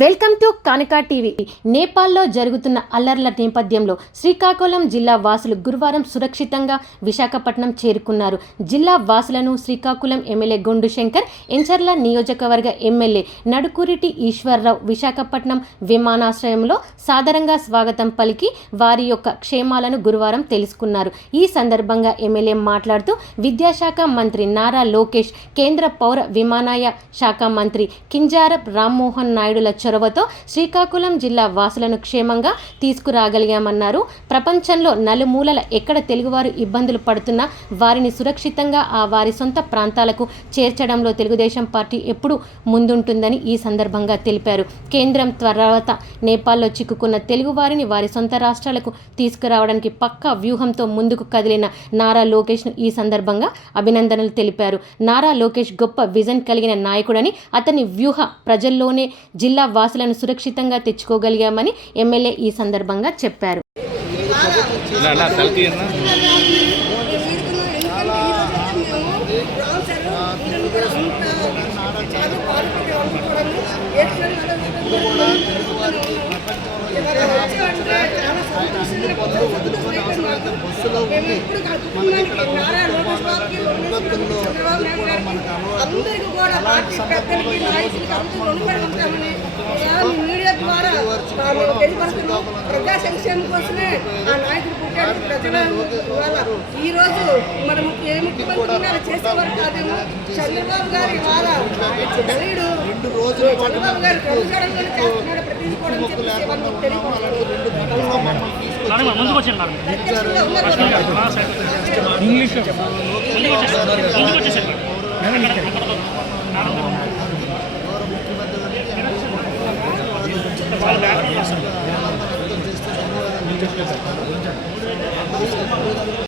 Welcome to Kanaka TV. నేపాల్లో జరుగుతున్న అల్లర్ల నేపథ్యంలో శ్రీకాకుళం జిల్లా వాసులు గురువారం సురక్షితంగా విశాఖపట్నం చేరుకున్నారు. జిల్లా వాసులను శ్రీకాకుళం ఎమ్మెల్యే గొండు శంకర్, ఎంచర్ల నియోజకవర్గ ఎమ్మెల్యే నడుకూరిటి ఈశ్వర్రావు విశాఖపట్నం విమానాశ్రయంలో సాదరంగా స్వాగతం పలికి వారి యొక్క క్షేమాలను గురువారం తెలుసుకున్నారు. ఈ సందర్భంగా ఎమ్మెల్యే మాట్లాడుతూ విద్యాశాఖ మంత్రి నారా లోకేష్, కేంద్ర పౌర విమానయాన శాఖ మంత్రి కింజారపు రామ్మోహన్ నాయుడుల చొరవతో శ్రీకాకుళం జిల్లా వాసులను క్షేమంగా తీసుకురాగలిగామన్నారు. ప్రపంచంలో నలుమూలల ఎక్కడ తెలుగువారు ఇబ్బందులు పడుతున్నా వారిని సురక్షితంగా వారి సొంత ప్రాంతాలకు చేర్చడంలో తెలుగుదేశం పార్టీ ఎప్పుడూ ముందుంటుందని ఈ సందర్భంగా తెలిపారు. కేంద్రం తర్వాత నేపాల్లో చిక్కుకున్న తెలుగువారిని వారి సొంత రాష్ట్రాలకు తీసుకురావడానికి పక్కా వ్యూహంతో ముందుకు కదిలిన నారా లోకేష్ను ఈ సందర్భంగా అభినందనలు తెలిపారు. నారా లోకేష్ గొప్ప విజన్ కలిగిన నాయకుడని, అతని వ్యూహ ప్రజల్లోనే జిల్లా వాసులను సురక్షితంగా తెచ్చుకోగలిగామని ఎమ్మెల్యే ఈ సందర్భంగా చెప్పారు. అందరికీ కూడా పార్టీ పెద్దలకి, నాయకులకి అందరూ రుణపడి మీడియా ద్వారా తెలియపరుస్తున్నాం. ప్రజా సంక్షేమం కోసమే ఆ నాయకుడు పుట్టాడు. ప్రజలు ఈ రోజు మనము ఏ ముఖ్యమంత్రి చేసేవారు కాదేమో. చంద్రబాబు గారు ఇవాళ దళిడు చంద్రబాబు గారు ప్రభుత్వంలో చేస్తున్నాడు. ప్రతిదీ కూడా ఇంగ్లీష్